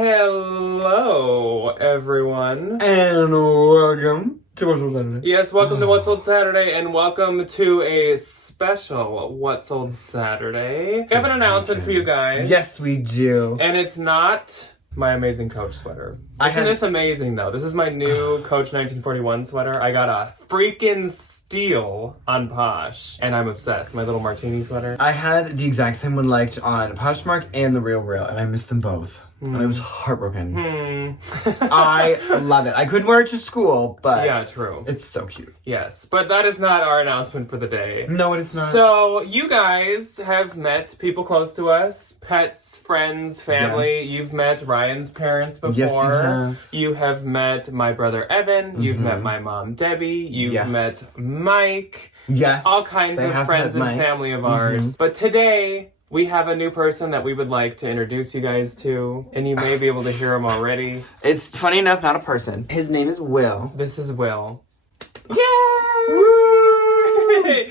Hello, everyone. And welcome to What's Old Saturday. Yes, welcome to What's Old Saturday, and welcome to a special What's Old Saturday. We have an announcement for you guys. Yes, we do. And it's not my amazing Coach sweater. Isn't this amazing, though? This is my new Coach 1941 sweater. I got a freaking steal on Posh, and I'm obsessed. My little martini sweater. I had the exact same one liked on Poshmark and The Real Real, and I missed them both. And I was heartbroken. I love it. I couldn't wear it to school, but yeah, true. It's so cute. Yes, but that is not our announcement for the day. No, it is not. So, you guys have met people close to us, pets, friends, family. Yes. You've met Ryan's parents before. Yes, you have. You have met my brother Evan. You've met my mom Debbie. You've met Mike. Yes. All kinds of friends and family of ours. But today, we have a new person that we would like to introduce you guys to, and you may be able to hear him already. It's funny enough, not a person. His name is Will. This is Will. Yay! Woo!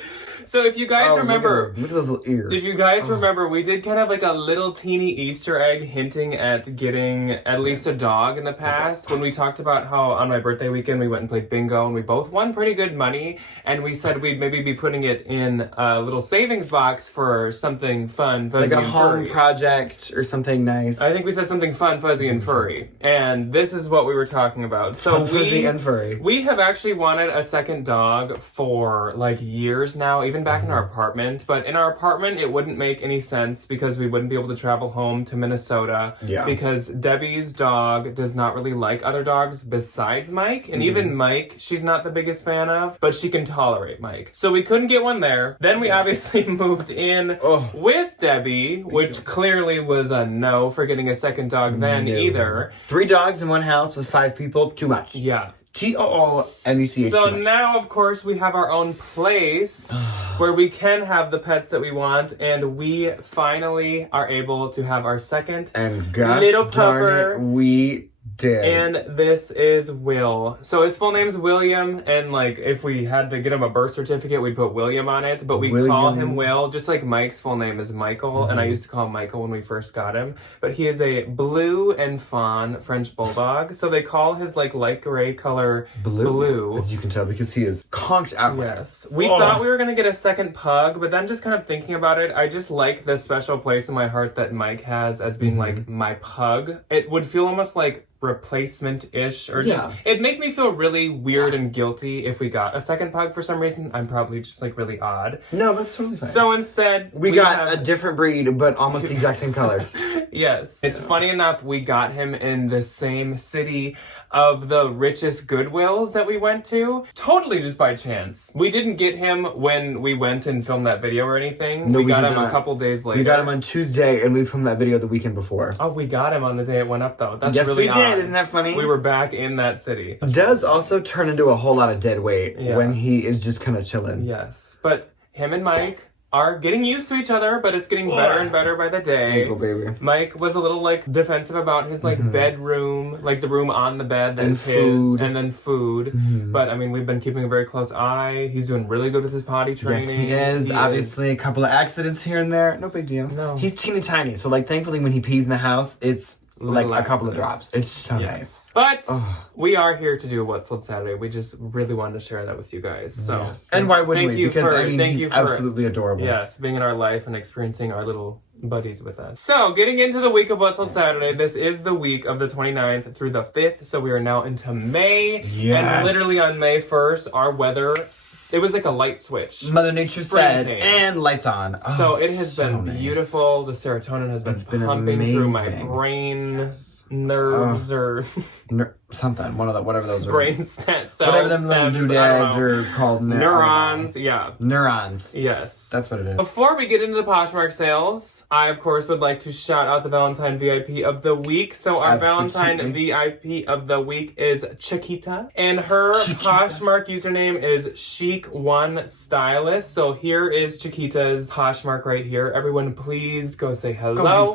So if you guys remember, look at those little ears. If you guys remember, we did kind of like a little teeny Easter egg hinting at getting at least a dog in the past when we talked about how on my birthday weekend we went and played bingo and we both won pretty good money, and we said we'd maybe be putting it in a little savings box for something fun, fuzzy, like a and home furry. Project or something nice. I think we said something fun, fuzzy, and furry, and this is what we were talking about. So fuzzy and furry. We have actually wanted a second dog for like years now, even back in our apartment. But in our apartment, it wouldn't make any sense because we wouldn't be able to travel home to Minnesota. Yeah. Because Debbie's dog does not really like other dogs besides Mike. And even Mike, she's not the biggest fan of, but she can tolerate Mike. So we couldn't get one there. Then we obviously moved in with Debbie, which clearly was a no for getting a second dog then either. 3 dogs in one house with 5 people, too much. Yeah. TOOMECH. So now, of course, we have our own place where we can have the pets that we want, and we finally are able to have our second little pupper. We did. And this is Will. So his full name's William, and like if we had to get him a birth certificate, we'd put William on it, but we call him Will, just like Mike's full name is Michael, and I used to call him Michael when we first got him. But he is a blue and fawn French bulldog, so they call his like light gray color blue. As you can tell, because he is conked out. Yes. We thought we were going to get a second pug, but then just kind of thinking about it, I just like the special place in my heart that Mike has as being like my pug. It would feel almost like replacement-ish, or just it'd make me feel really weird and guilty if we got a second pug for some reason. I'm probably just like really odd. No, that's what I'm saying. So instead we got a different breed, but almost the exact same colors. Yes. It's funny enough, we got him in the same city of the richest Goodwills that we went to. Totally just by chance. We didn't get him when we went and filmed that video or anything. No, we got did him not. A couple days later. We got him on Tuesday, and we filmed that video the weekend before. Oh, we got him on the day it went up, though. That's yes, really we odd. did. Isn't that funny? We were back in that city. Does also turn into a whole lot of dead weight when he is just kind of chilling. Yes. But him and Mike are getting used to each other, but it's getting better and better by the day. Go, baby. Mike was a little like defensive about his like bedroom, like the room on the bed that's his, food. and then food. But I mean, we've been keeping a very close eye. He's doing really good with his potty training. Yes, he is. Obviously, a couple of accidents here and there. No big deal. No. He's teeny tiny, so like thankfully when he pees in the house, it's like a couple of drops. It's so nice. But we are here to do What's Old Saturday. We just really wanted to share that with you guys. So and why wouldn't we? Because thank you for absolutely adorable. Yes, being in our life and experiencing our little buddies with us. So, getting into the week of What's on Saturday, this is the week of the 29th through the 5th, so we are now into May. Yes. And literally on May 1st, our weather, it was like a light switch. Mother Nature said, and lights on. So it has been beautiful. The serotonin has been pumping through my brain. Nerves or something, whatever those are. Brain cells, whatever them little doodads are called. Neurons, Neurons. Yes. That's what it is. Before we get into the Poshmark sales, I, of course, would like to shout out the Valentine VIP of the week. So our Valentine VIP of the week is Chiquita, and her Poshmark username is Chic1Stylist. So here is Chiquita's Poshmark right here. Everyone, please go say hello.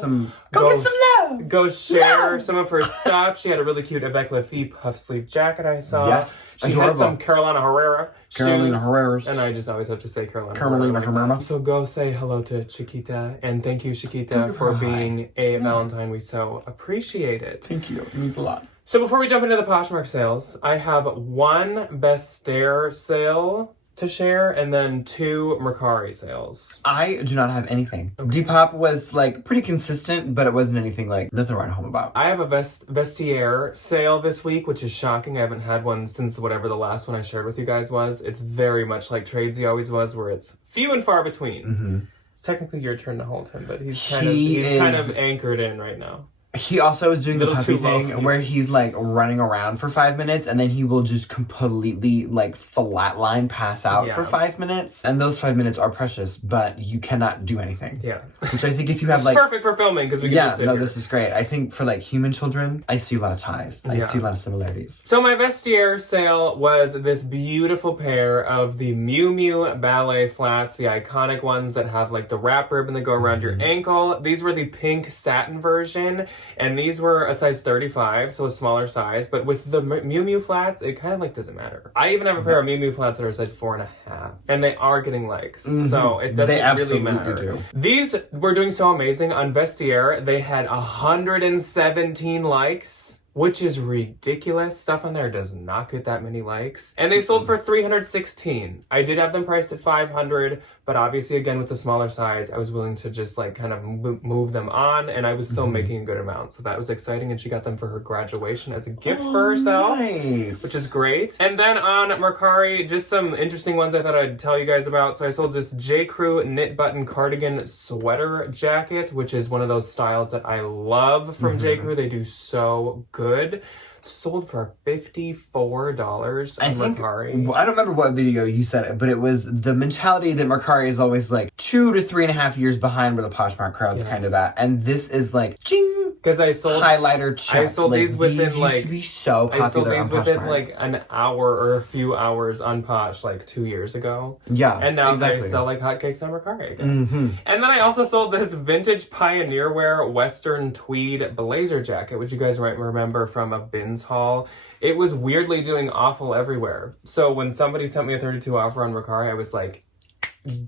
Go get some love. Go share some of her stuff. She had a really cute Avec La poofy puff sleeve jacket I saw. Yes. She had some Carolina Herrera shoes. And I just always have to say Carolina Herrera. So go say hello to Chiquita. And thank you, Chiquita, for being a Valentine. We so appreciate it. Thank you. It means a lot. So before we jump into the Poshmark sales, I have one Best Stare sale to share and then 2 Mercari sales. I do not have anything. Depop was like pretty consistent, but it wasn't anything like nothing to write home about. I have a Vestiaire sale this week, which is shocking. I haven't had one since whatever the last one I shared with you guys was. It's very much like Tradesy always was, where it's few and far between. Mm-hmm. It's technically your turn to hold him, but he's kind of anchored in right now. He also is doing the puppy thing where he's like running around for 5 minutes and then he will just completely like flatline pass out for 5 minutes. And those 5 minutes are precious, but you cannot do anything. Yeah. Which I think if you have like... It's perfect for filming because we can just sit here. This is great. I think for like human children, I see a lot of ties. I see a lot of similarities. So my Vestiaire sale was this beautiful pair of the Miu Miu ballet flats, the iconic ones that have like the wrap ribbon that go around your ankle. These were the pink satin version. And these were a size 35, so a smaller size. But with the Miu Miu flats, it kind of like doesn't matter. I even have a pair of Miu Miu flats that are a size 4.5. And they are getting likes. So it doesn't really matter. These were doing so amazing. On Vestiaire, they had 117 likes. Which is ridiculous. Stuff on there does not get that many likes. And they sold for $316. I did have them priced at $500, but obviously again with the smaller size, I was willing to just like kind of move them on, and I was still making a good amount. So that was exciting, and she got them for her graduation as a gift for herself. Nice. Which is great. And then on Mercari, just some interesting ones I thought I'd tell you guys about. So I sold this J. Crew knit button cardigan sweater jacket, which is one of those styles that I love from J. Crew. They do so good. Sold for $54 on Mercari. I don't remember what video you said it, but it was the mentality that Mercari is always like 2 to 3.5 years behind where the Poshmark crowd's kind of at. And this is like, ching! Because I sold highlighter check. I sold these within like used to be so popular. I sold these within like an hour or a few hours on Posh like 2 years ago. Yeah, and now they sell like hotcakes on Mercari, I guess. And then I also sold this vintage Pioneer wear Western tweed blazer jacket, which you guys might remember from a bins haul. It was weirdly doing awful everywhere. So when somebody sent me a 32 offer on Mercari, I was like,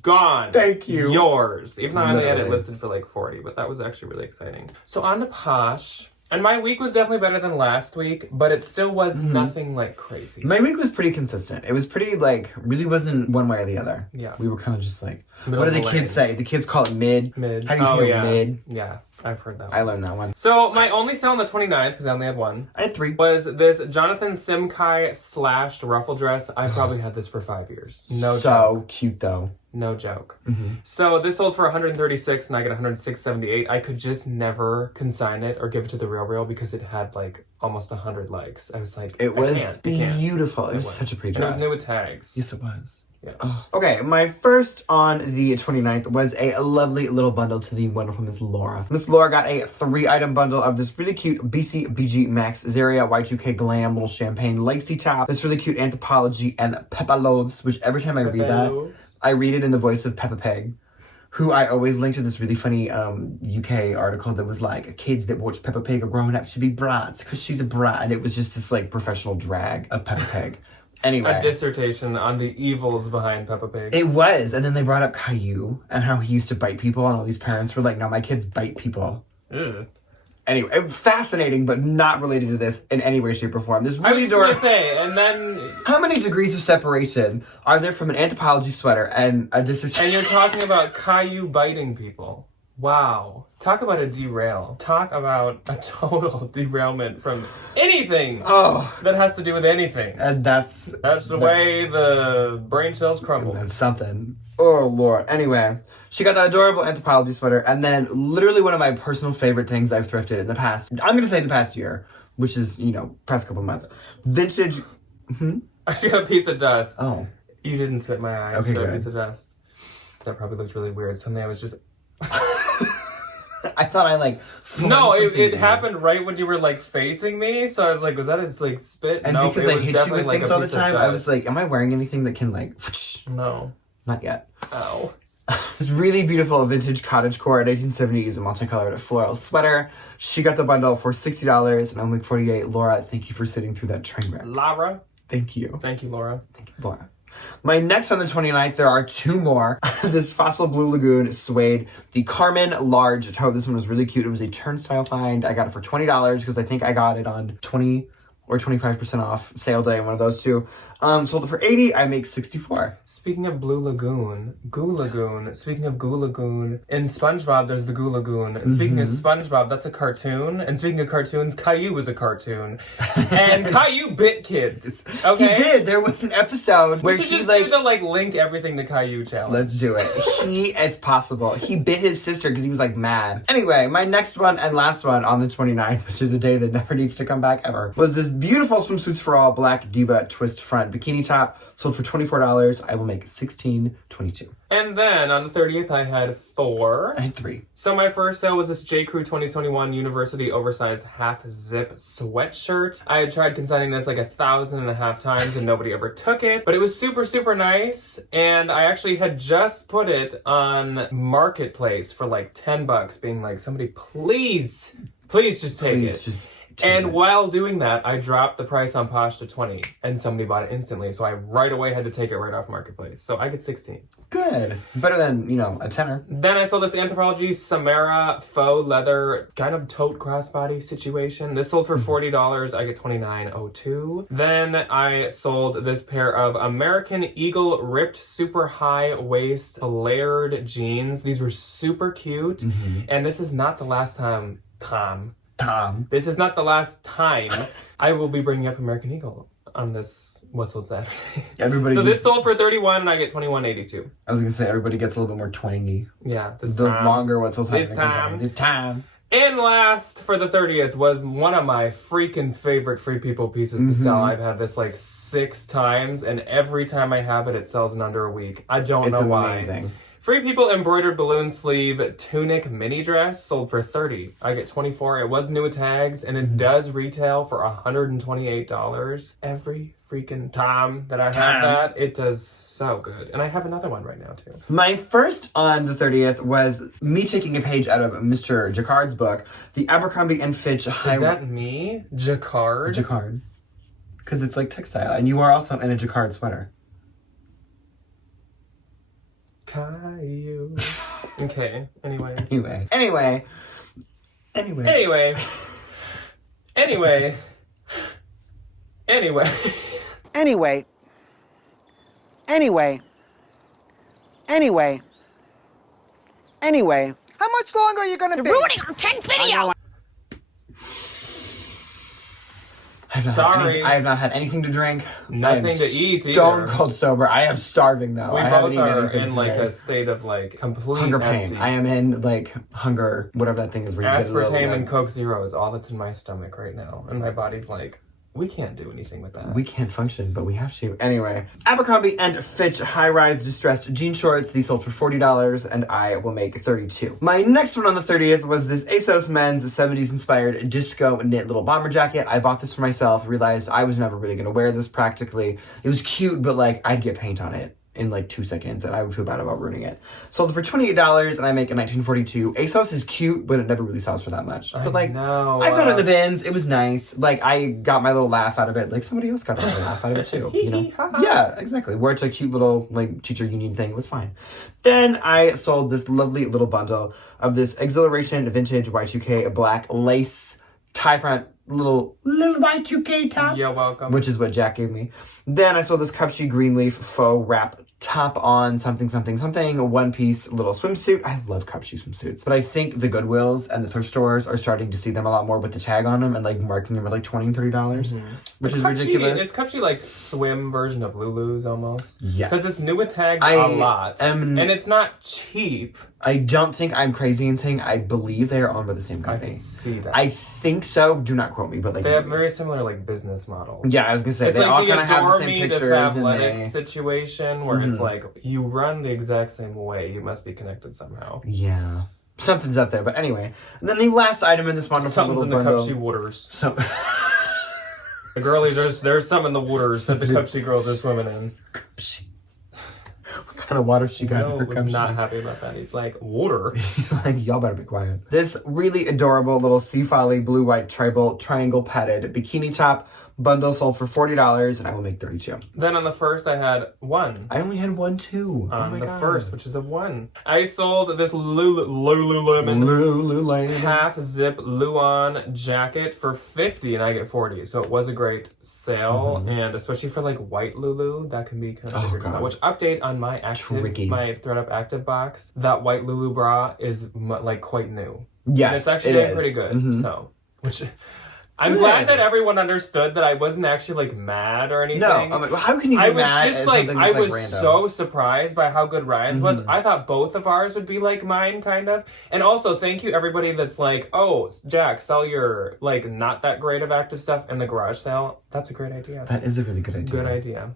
gone. Thank you. Yours. Even though I only had it listed for like 40, but that was actually really exciting. So on to Posh. And my week was definitely better than last week, but it still was nothing like crazy. My week was pretty consistent. It was pretty like, really wasn't one way or the other. Yeah. We were kind of just like, what do the kids say? The kids call it mid. Mid. How do you feel mid? Yeah, I've heard that one. I learned that one. So my only sale on the 29th, because I only had one. I had 3. Was this Jonathan Simkai slashed ruffle dress. I probably had this for 5 years. No joke. So cute though. No joke. So this sold for $136 and I got $106.78. I could just never consign it or give it to the Real because it had like almost 100 likes. I was like, it was beautiful. It was such a pretty dress. And it was new with tags. Yes, it was. Yeah. Oh. Okay, my first on the 29th was a lovely little bundle to the wonderful Miss Laura. Miss Laura got a 3-item bundle of this really cute BCBG Max Zaria Y2K Glam little champagne lacy top, this really cute Anthropology and Peppa Loaves, which every time I read that, I read it in the voice of Peppa Pig, who I always linked to this really funny UK article that was like, kids that watch Peppa Pig are growing up to be brats because she's a brat, and it was just this like professional drag of Peppa Pig. Anyway. A dissertation on the evils behind Peppa Pig. It was. And then they brought up Caillou and how he used to bite people. And all these parents were like, no, my kids bite people. Anyway, fascinating, but not related to this in any way, shape, or form. This really I was just gonna say, and then... How many degrees of separation are there from an Anthropology sweater and a dissertation? And you're talking about Caillou biting people. Wow. Talk about a derail. Talk about a total derailment from anything that has to do with anything. And that's the way the brain cells crumble. That's something. Oh, Lord. Anyway, she got that adorable Anthropology sweater, and then literally one of my personal favorite things I've thrifted in the past, I'm going to say the past year, which is, past couple months. Vintage. I see a piece of dust. Oh. You didn't spit my eye. Okay, good. A piece of dust. That probably looked really weird. Something I was just... I thought I No, it happened right when you were facing me, so I was like, was that his spit? And no, because I hit you with things all the time, I was like, am I wearing anything that can No. Not yet. Ow. this really beautiful vintage cottagecore 1870s multicolored floral sweater. She got the bundle for $60 and I'm like 48. Laura, thank you for sitting through that train wreck. Laura. Thank you. Thank you, Laura. Thank you, Laura. My next on the 29th, there are two more. This Fossil Blue Lagoon suede, the Carmen large toe. This one was really cute. It was a turnstile find. I got it for $20 because I think I got it on 20 or 25% off sale day, one of those two. Sold it for $80, I make $64. Speaking of Blue Lagoon, Goo Lagoon. Speaking of Goo Lagoon, in SpongeBob there's the Goo Lagoon. And speaking of SpongeBob, that's a cartoon. And speaking of cartoons, Caillou was a cartoon. And Caillou bit kids. Okay? He did. There was an episode where we should he just like... do the like link everything to Caillou challenge. Let's do it. It's possible. He bit his sister because he was like mad. Anyway, my next one and last one on the 29th, which is a day that never needs to come back ever, was this beautiful Swimsuits for All black diva twist front bikini top. Sold for $24. I will make $16.22. And then on the 30th, I had 4. I had 3. So my first sale was this J. Crew 2021 University oversized half zip sweatshirt. I had tried consigning this like 1,500 times and nobody ever took it, but it was super, super nice. And I actually had just put it on Marketplace for like $10, being like, somebody please just take it. And while doing that, I dropped the price on Posh to $20 and somebody bought it instantly. So I right away had to take it right off Marketplace. So I get 16. Good. Better than, a tenner. Then I sold this Anthropologie Samara faux leather kind of tote crossbody situation. This sold for $40. I get $29.02. Then I sold this pair of American Eagle ripped super high waist flared jeans. These were super cute. And this is not the last time, Tom. This is not the last time I will be bringing up American Eagle on this What's Sold Saturday. Everybody. So this sold for $31 and I get $21.82. I was gonna say everybody gets a little bit more twangy. Yeah, the longer What's Sold Saturday. This time. And last for the 30th was one of my freaking favorite Free People pieces to sell. I've had this like 6 times, and every time I have it, it sells in under a week. I don't know why. It's amazing. Free People embroidered balloon sleeve tunic mini dress sold for $30. I get $24. It was new with tags, and it does retail for $128 every freaking time that I have that. It does so good. And I have another one right now, too. My first on the 30th was me taking a page out of Mr. Jacquard's book, the Abercrombie & Fitch High... Is that me? Jacquard? Jacquard. Because it's like textile. And you are also in a Jacquard sweater. Caillou. Okay, anyways. Anyway. How much longer are you gonna be? Ruining our 10th video! Sorry. I have not had anything to drink. Nothing to eat either. Stone cold sober. I am starving though. We I both haven't are eaten in like today. a state of like complete hunger empty. pain. I am in like hunger, whatever that thing is. Where you get a little, Aspartame and Coke Zero is all that's in my stomach right now. And my body's like, we can't do anything with that. We can't function, but we have to. Anyway, Abercrombie & Fitch high-rise distressed jean shorts. These sold for $40, and I will make $32. My next one on the 30th was this ASOS men's 70s-inspired disco knit little bomber jacket. I bought this for myself, realized I was never really going to wear this practically. It was cute, but like, I'd get paint on it in like 2 seconds, and I would feel bad about ruining it. Sold it for $28, and I make a $19.42. ASOS is cute, but it never really sells for that much. But like, know. I found it in the bins. It was nice. Like, I got my little laugh out of it. Like, somebody else got their little laugh out of it too. Yeah, exactly. Where it's a cute little like teacher union thing. It was fine. Then I sold this lovely little bundle of this Exhilaration vintage Y2K black lace tie front little Y2K top. You're welcome. Which is what Jack gave me. Then I sold this Cupshe Greenleaf faux wrap top on something, a one-piece little swimsuit. I love Cupshe swimsuits. But I think the Goodwills and the thrift stores are starting to see them a lot more with the tag on them and like marking them at like $20 and $30, which is ridiculous. Is Cupshe like swim version of Lulu's almost? Yes. Because it's new with tags a lot. And it's not cheap. I don't think I'm crazy in saying I believe they are owned by the same company. I can see that. I think so. Do not quote me, but like they have very similar like business models. Yeah, I was gonna say it's they like all the kind of have the same Adore Me pictures. The Fabletics and situation where it's like you run the exact same way. You must be connected somehow. Yeah, something's up there. But anyway, and then the last item in this wonderful something's little in the bundle. Cupshe waters. So the girlies, there's some in the waters that the Cupshe girls are swimming in. Cupshe. What kind of water she got in Will her was cup. not happy about that. He's like, water? He's like, y'all better be quiet. This really adorable little Sea Folly blue-white tribal triangle padded bikini top bundle sold for $40, and I will make 32. Then on the first, I had 1. I only had 1 too. On the first, which is a 1. I sold this Lululemon Lululemon half zip Luon jacket for $50 and I get $40. So it was a great sale, and especially for like white Lulu, that can be kind of tricky. Which update on my ThredUp active box, that white Lulu bra is like quite new. Yes, and it's actually doing pretty good. So, which I'm glad that everyone understood that I wasn't actually like mad or anything. No, well, how can you be mad? I was so surprised by how good Ryan's was. I thought both of ours would be like mine, kind of. And also, thank you everybody that's like, oh, Jack, sell your like not that great of active stuff in the garage sale. That's a great idea. That is a really good idea. Good idea.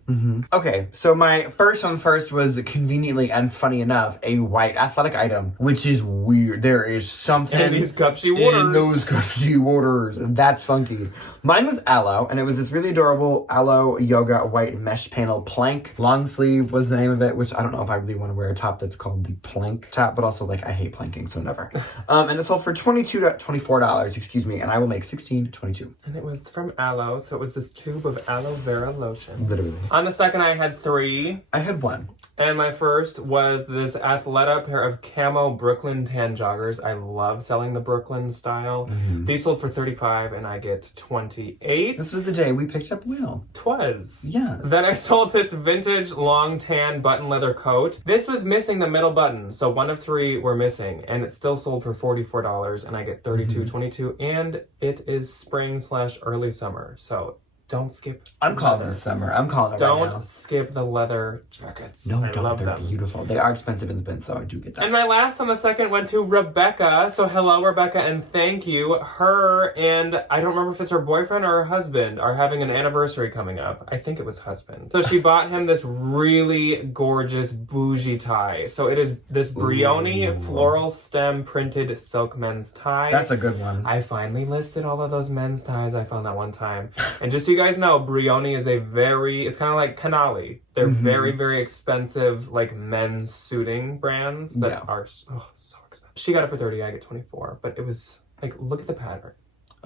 Okay, so my first was conveniently and funny enough a white athletic item, which is weird. There is something in these gupsy waters. In those gupsy waters, and that's funky. Mine was aloe, and it was this really adorable aloe yoga white mesh panel plank. Long sleeve was the name of it, which I don't know if I really want to wear a top that's called the plank top, but also like I hate planking, so never. And it sold for $24, excuse me, and I will make 16 to 22. And it was from aloe, so it was this tube of aloe vera lotion. Literally. On the second, I had 3. I had 1. And my first was this Athleta pair of camo Brooklyn tan joggers. I love selling the Brooklyn style. These sold for $35 and I get $28. This was the day we picked up Will. 'Twas. Yeah. Then I sold this vintage long tan button leather coat. This was missing the middle button, so 1 of 3 were missing, and it still sold for $44 and I get $32.22. And it is spring/early summer, so don't skip. I'm calling it summer. I'm calling it right now. Don't skip the leather jackets. No, I love they're them. beautiful. They are expensive in the bins, though. I do get that. And my last on the second went to Rebecca. So hello, Rebecca, and thank you. Her and I don't remember if it's her boyfriend or her husband are having an anniversary coming up. I think it was husband. So she bought him this really gorgeous bougie tie. So it is this Brioni floral stem printed silk men's tie. That's a good one. I finally listed all of those men's ties I found that one time. And just so you guys know, Brioni is it's kind of like Canali. They're very, very expensive, like men's suiting brands that are so expensive. She got it for $30, I get $24. But it was like, look at the pattern.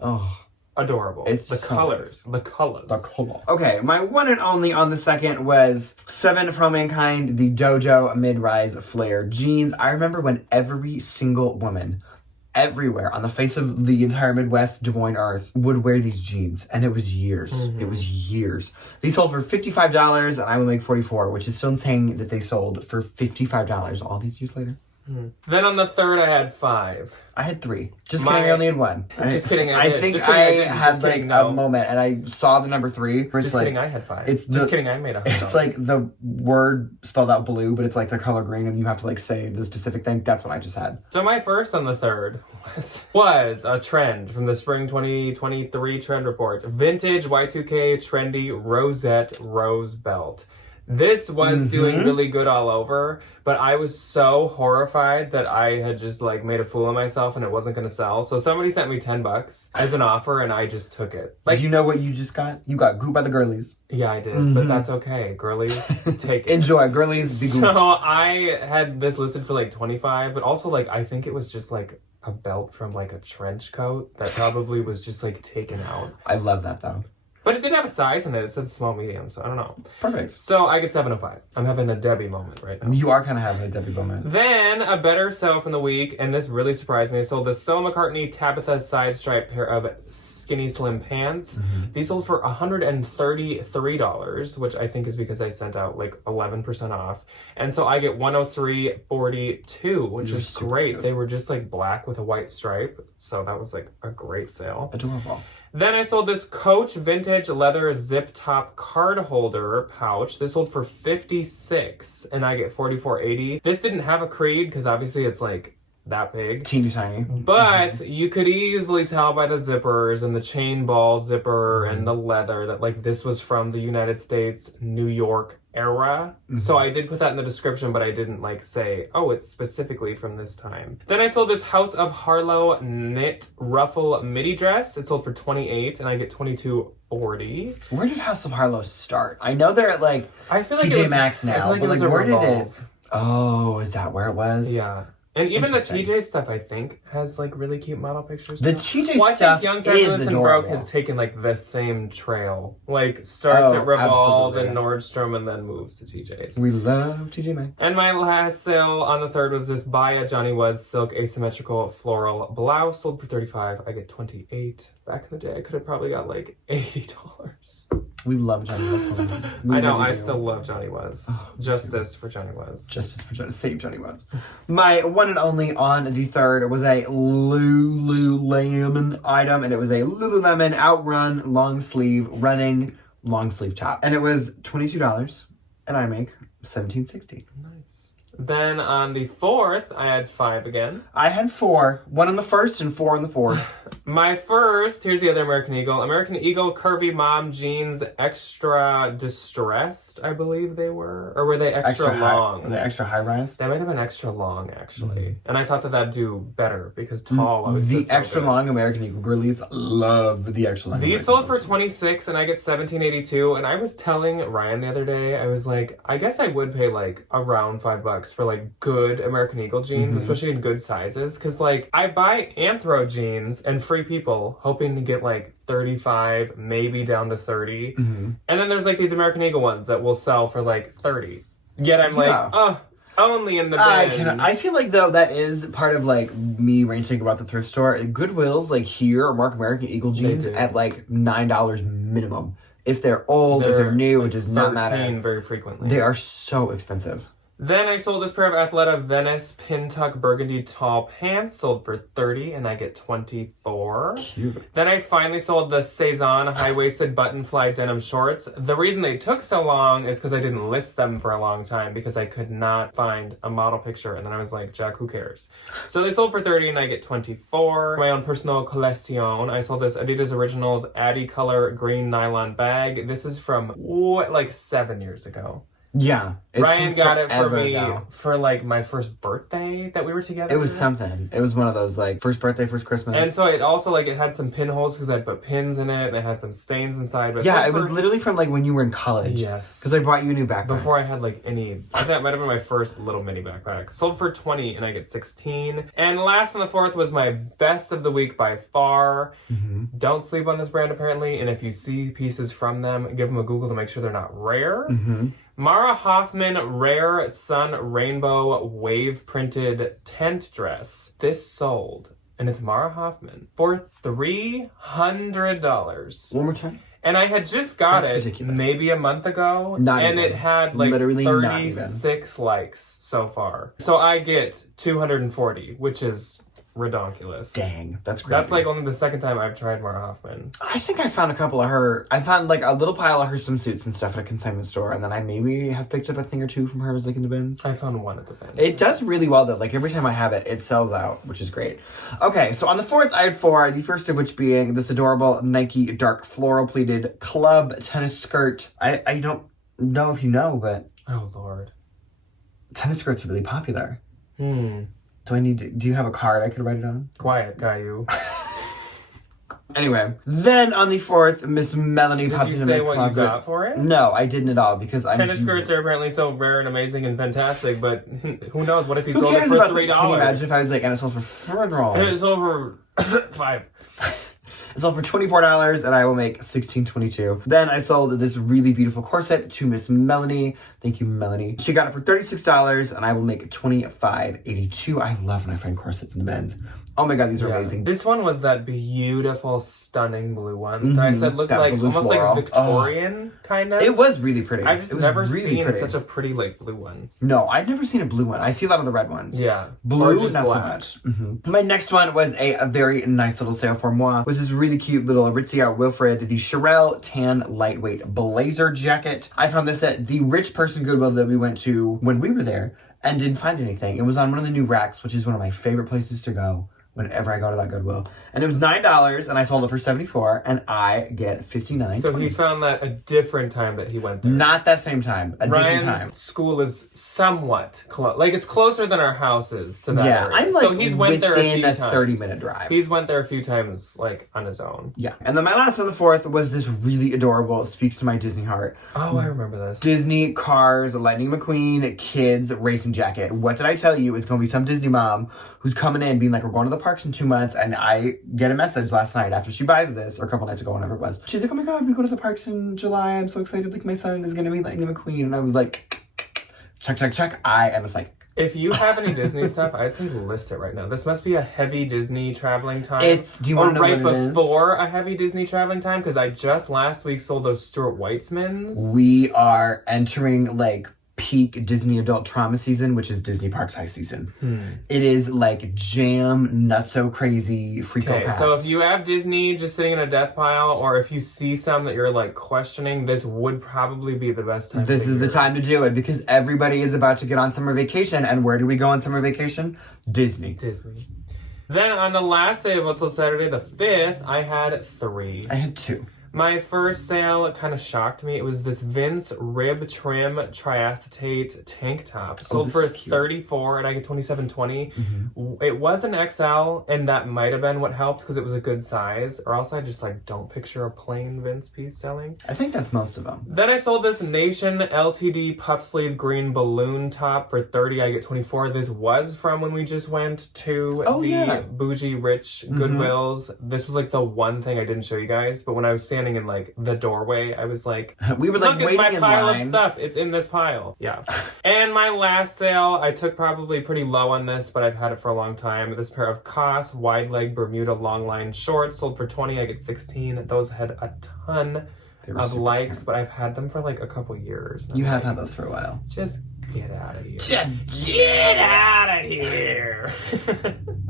Oh. Adorable. It's the so colors. nice. The colors. Okay, my one and only on the second was 7 from Mankind, the Dojo mid-rise flare jeans. I remember when every single woman everywhere on the face of the entire Midwest, Des Moines Earth, would wear these jeans. And it was years. It was years. These sold for $55 and I will make $44, which is still insane that they sold for $55 all these years later. Then on the third, I had 5. I had 3. Just kidding, I only had 1. Just kidding, I think I had like a moment and I saw the number 3. Just kidding, I had 5. Just kidding, I made $100. It's like the word spelled out blue, but it's like the color green and you have to like say the specific thing. That's what I just had. So my first on the third was a trend from the Spring 2023 Trend Report. Vintage Y2K trendy rosette rose belt. This was doing really good all over, but I was so horrified that I had just like made a fool of myself and it wasn't going to sell. So somebody sent me $10 as an offer and I just took it. Like, do you know what you just got? You got gooped by the girlies. Yeah, I did, but that's okay. Girlies, take it. Enjoy, girlies, be gooped. So I had this listed for like $25, but also like I think it was just like a belt from like a trench coat that probably was just like taken out. I love that though. But it did have a size in it. It said small, medium, so I don't know. Perfect. So I get 7 of 5. I'm having a Debbie moment right now. You are kind of having a Debbie moment. Then a better sell from the week, and this really surprised me. I sold the Stella McCartney Tabitha side stripe pair of skinny slim pants. These sold for $133, which I think is because I sent out like 11% off. And so I get $103.42, which is great. Cute. They were just like black with a white stripe, so that was like a great sale. Adorable. Then I sold this Coach vintage leather zip top card holder pouch. This sold for $56 and I get $44.80. This didn't have a creed because obviously it's like that big. Teeny tiny. But you could easily tell by the zippers and the chain ball zipper and the leather that like this was from the United States, New York era. So I did put that in the description, but I didn't like say, oh, it's specifically from this time. Then I sold this House of Harlow knit ruffle midi dress. It sold for $28 and I get $22.40. Where did House of Harlow start? I know they're at like I feel like TJ Maxx now, but like where did it? Oh, is that where it was? Yeah. And even the Interesting. TJ stuff, I think, has like really cute model pictures. The stuff. TJ well, I stuff think Young is Fabulous and Broke adorable. has taken like the same trail. Like starts Oh, at Revolve absolutely. and Nordstrom and then moves to TJ's. We love TJ Maxx. And my last sale on the 3rd was this Buy a Johnny Was silk asymmetrical floral blouse, sold for $35. I get $28. Back in the day, I could have probably got like $80. We love Johnny Was. I know, I still love Johnny Was. Oh, Justice for Johnny Was. Justice for Johnny. Save Johnny Was. My one and only on the 3rd was a Lululemon item, and it was a Lululemon Outrun long sleeve running long sleeve top, and it was $22, and I make $17.60. Nice. Then on the 4th, I had 5 again. I had 4, 1 on the 1st and 4 on the 4th. My first, here's the other American Eagle. American Eagle Curvy Mom Jeans Extra Distressed, I believe they were. Or were they extra long? Were they extra high rise? They might have been extra long, actually. And I thought that that'd do better because tall always The does so extra good. long American Eagle girlies love the extra long. These American sold for Eagle. $26 and I get $17.82. And I was telling Ryan the other day, I was like, I guess I would pay like around $5 for like good American Eagle jeans, especially in good sizes. Cause like I buy Anthro jeans and Free People hoping to get like 35, maybe down to 30. And then there's like these American Eagle ones that will sell for like 30. Yet I'm like, only in the bins. I feel like though that is part of like me ranting about the thrift store. Goodwill's like here or Mark American Eagle jeans do. at like $9 minimum. If they're old, if they're new, like it does not 13 matter. very frequently. They are so expensive. Then I sold this pair of Athleta Venice Pin Tuck Burgundy Tall Pants, sold for $30 and I get $24. Cute. Then I finally sold the Cezanne high-waisted button-fly denim shorts. The reason they took so long is because I didn't list them for a long time because I could not find a model picture. And then I was like, Jack, who cares? So they sold for $30 and I get $24. My own personal collection, I sold this Adidas Originals Addy Color green nylon bag. This is from, like 7 years ago. Yeah. It's Ryan got it for forever me ago. for like my first birthday that we were together. It was something. It was one of those like first birthday, first Christmas. And so it also like it had some pinholes because I put pins in it and it had some stains inside. But yeah, it was literally from like when you were in college. Yes. Because I bought you a new backpack. Before I had like any, I think that might have been my first little mini backpack. Sold for $20 and I get $16. And last on the 4th was my best of the week by far. Don't sleep on this brand apparently. And if you see pieces from them, give them a Google to make sure they're not rare. Mara Hoffman Rare Sun Rainbow Wave Printed Tent Dress. This sold, and it's Mara Hoffman, for $300. One more time. And I had just got That's it ridiculous. maybe a month ago, Not and even. it had like Literally not even. 36 likes so far. So I get 240, which is redonkulous. Dang, that's crazy. That's like only the second time I've tried Mara Hoffman. I think I found a couple of her. I found like a little pile of her swimsuits and stuff at a consignment store, and then I maybe have picked up a thing or two from hers, like in the bins. I found one at the bin. It does really well though. Like every time I have it, it sells out, which is great. Okay, so on the 4th, I had 4. The first of which being this adorable Nike dark floral pleated club tennis skirt. I don't know if you know, but Oh, Lord. tennis skirts are really popular. Do you have a card I could write it on? Quiet, Caillou. Anyway, then on the 4th, Miss Melanie popped Did you into say my what closet. you got for it? No, I didn't at all because I'm. Tennis skirts are apparently so rare and amazing and fantastic, but who knows? What if he Who sold it cares for about $3? Can you imagine if I was like, and it sold for $4? It's over $5. It sold for $24 and I will make $16.22. Then I sold this really beautiful corset to Miss Melanie. Thank you, Melanie. She got it for $36 and I will make $25.82. I love when I find corsets in the bins. Oh my god, these are amazing. This one was that beautiful, stunning blue one that I said looked that like blue almost floral. like Victorian kind of. It was really pretty. I've just It was never really seen pretty. such a pretty like blue one. No, I've never seen a blue one. I see a lot of the red ones. Yeah, Blue, or just not black. so much. My next one was a very nice little sale for moi. Was this really cute little Aritzia Wilfred, the Sherelle tan lightweight blazer jacket. I found this at the rich person Goodwill that we went to when we were there and didn't find anything. It was on one of the new racks, which is one of my favorite places to go. whenever I go to that Goodwill. And it was $9, and I sold it for $74, and I get $59. So he found that a different time that he went there. Not that same time. A different Ryan's time. school is somewhat close. Like, it's closer than our house is to that Yeah, area. I'm like so he's went there a few within a times. 30-minute drive. He's went there a few times, like, on his own. Yeah. And then my last on the 4th was this really adorable, speaks to my Disney heart. Oh, I remember this. Disney Cars Lightning McQueen kids racing jacket. What did I tell you? It's going to be some Disney mom who's coming in being like, we're going to the parks in 2 months. And I get a message last night after she buys this, or a couple nights ago, whenever it was. She's like, oh my God, we go to the parks in July. I'm so excited. Like, my son is going to be Lightning McQueen. And I was like, check, check, check. I am a psychic. If you have any Disney stuff, I'd say list it right now. This must be a heavy Disney traveling time. Do you want to know right what it is? before a heavy Disney traveling time? Because I just last week sold those Stuart Weitzmans. We are entering like peak Disney adult trauma season, which is Disney Parks high season. It is like jam, nutso crazy, freako packed. So if you have Disney just sitting in a death pile, or if you see some that you're like questioning, this would probably be the best time. This is the time to do it because everybody is about to get on summer vacation. And where do we go on summer vacation? Disney. Then on the last day of what's Saturday, the 5th, I had 3. I had 2. My first sale kind of shocked me. It was this Vince rib trim triacetate tank top. Sold for $34 and I get $27.20. It was an XL, and that might have been what helped because it was a good size. Or else I just like don't picture a plain Vince piece selling. I think that's most of them. Then I sold this Nation LTD puff sleeve green balloon top for $30. I get $24. This was from when we just went to bougie rich Goodwills. This was like the one thing I didn't show you guys, but when I was standing in like the doorway, I was like, we were like, look waiting at my in pile line. of stuff. It's in this pile. Yeah. And my last sale, I took probably pretty low on this, but I've had it for a long time. This pair of COS wide leg Bermuda long line shorts sold for $20. I get $16. Those had a ton of likes, but I've had them for like a couple years. You have had those for a while. Just get out of here. Just get out of here.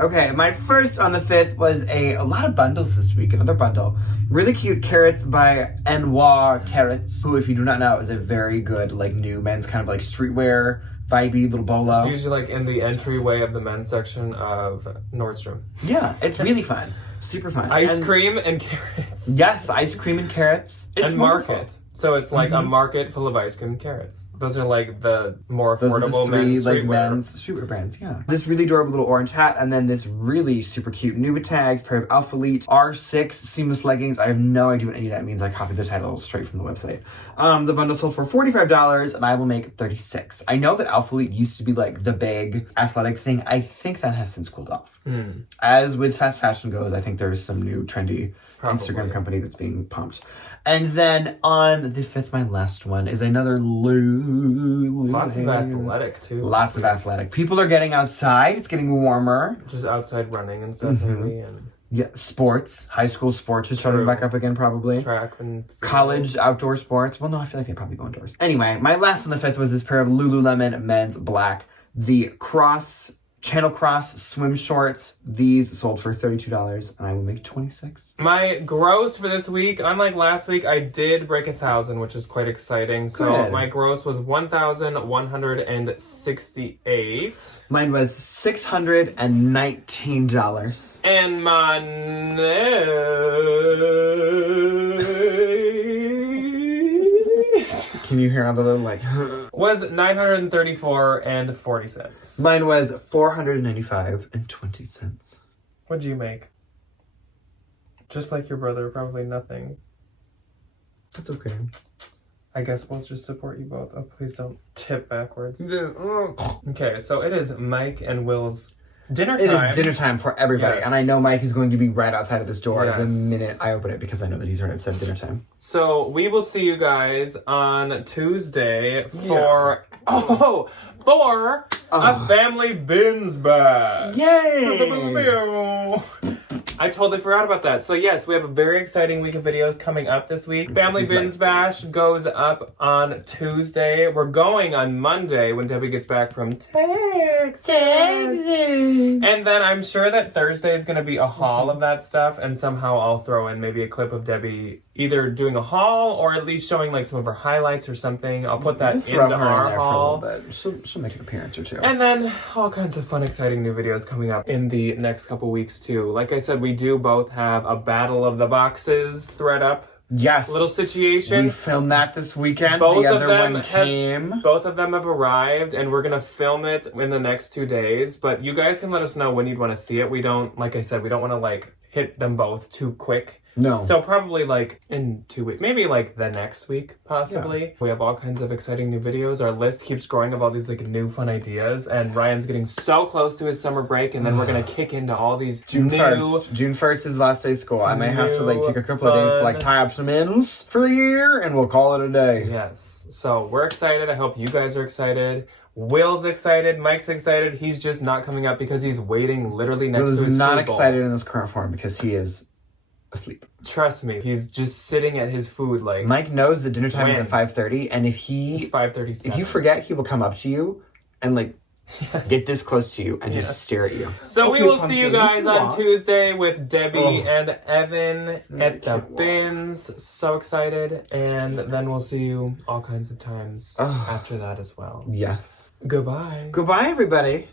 Okay, my first on the 5th was a lot of bundles this week. Another bundle. Really cute carrots by Noir Carrots, who, if you do not know, is a very good, like, new men's kind of like streetwear, vibey little bolo. It's usually like in the entryway of the men's section of Nordstrom. Yeah, it's really fun. Super fun. Ice cream and carrots. Yes, ice cream and carrots. It's and wonderful. market. So it's like a market full of ice cream and carrots. Those are like the more affordable men's men's streetwear brands, yeah. This really adorable little orange hat, and then this really super cute Nuba tags, pair of Alpha Elite R6 seamless leggings. I have no idea what any of that means. I copied the title straight from the website. The bundle sold for $45, and I will make $36. I know that Alpha Elite used to be like the big athletic thing. I think that has since cooled off. As with fast fashion goes, I think there's some new trendy Instagram company that's being pumped. And then on the 5th, my last one is another lots of athletic too. Lots of athletic. People are getting outside. It's getting warmer. Just outside running and stuff, maybe. And yeah, sports. High school sports is starting back up again, probably. Track and college outdoor sports. Well, no, I feel like they probably go indoors. Anyway, my last on the 5th was this pair of Lululemon men's black. The Channel Cross swim shorts. These sold for $32, and I will make $26. My gross for this week, unlike last week, I did break 1,000, which is quite exciting. So Good. my gross was $1,168. Mine was $619. And my Can you hear all the little like? was $934.40. Mine was $495.20. What'd you make? Just like your brother, probably nothing. That's okay. I guess we'll just support you both. Oh, please don't tip backwards. Okay, so it is Mike and Will's dinner time. It is dinner time for everybody, Yes. and I know Mike is going to be right outside of this door the Yes. minute I open it because I know that he's already said dinner time. So we will see you guys on Tuesday for a family bins bash. Yay! I totally forgot about that. So yes, we have a very exciting week of videos coming up this week. Family Bins Bash goes up on Tuesday. We're going on Monday when Debbie gets back from Texas. And then I'm sure that Thursday is going to be a haul of that stuff, and somehow I'll throw in maybe a clip of Debbie either doing a haul or at least showing like some of her highlights or something. I'll put that Throw into her in our there for a haul. little bit. She'll make an appearance or two. And then all kinds of fun, exciting new videos coming up in the next couple weeks too. Like I said, we do both have a Battle of the Boxes thread up Yes. little situation. We filmed that this weekend. Both the of other them one have- came. Both of them have arrived, and we're gonna film it in the next 2 days. But you guys can let us know when you'd want to see it. We don't, like I said, we don't want to like hit them both too quick. No. So probably like in 2 weeks, maybe like the next week, possibly. Yeah. We have all kinds of exciting new videos. Our list keeps growing of all these like new fun ideas, and Ryan's getting so close to his summer break, and then we're gonna kick into all these June new 1st. June 1st is last day of school. I may have to like take a couple of days to like fun- tie up some ends for the year, and we'll call it a day. Yes. So we're excited. I hope you guys are excited. Will's excited. Mike's excited. He's just not coming up because he's waiting literally next Will's to his not food bowl. excited in this current form because he is asleep. Trust me, he's just sitting at his food like Mike knows that dinner time is When? at 5:30, and if it's 5:37. if you forget, he will come up to you and like get this close to you and Yes. just stare at you. So Okay, we will see you Pumpkin, guys if you on want. Tuesday with Debbie and Evan at the cute walk. bins. So excited. And then we'll see you all kinds of times after that as well. Yes. Goodbye. Goodbye, everybody.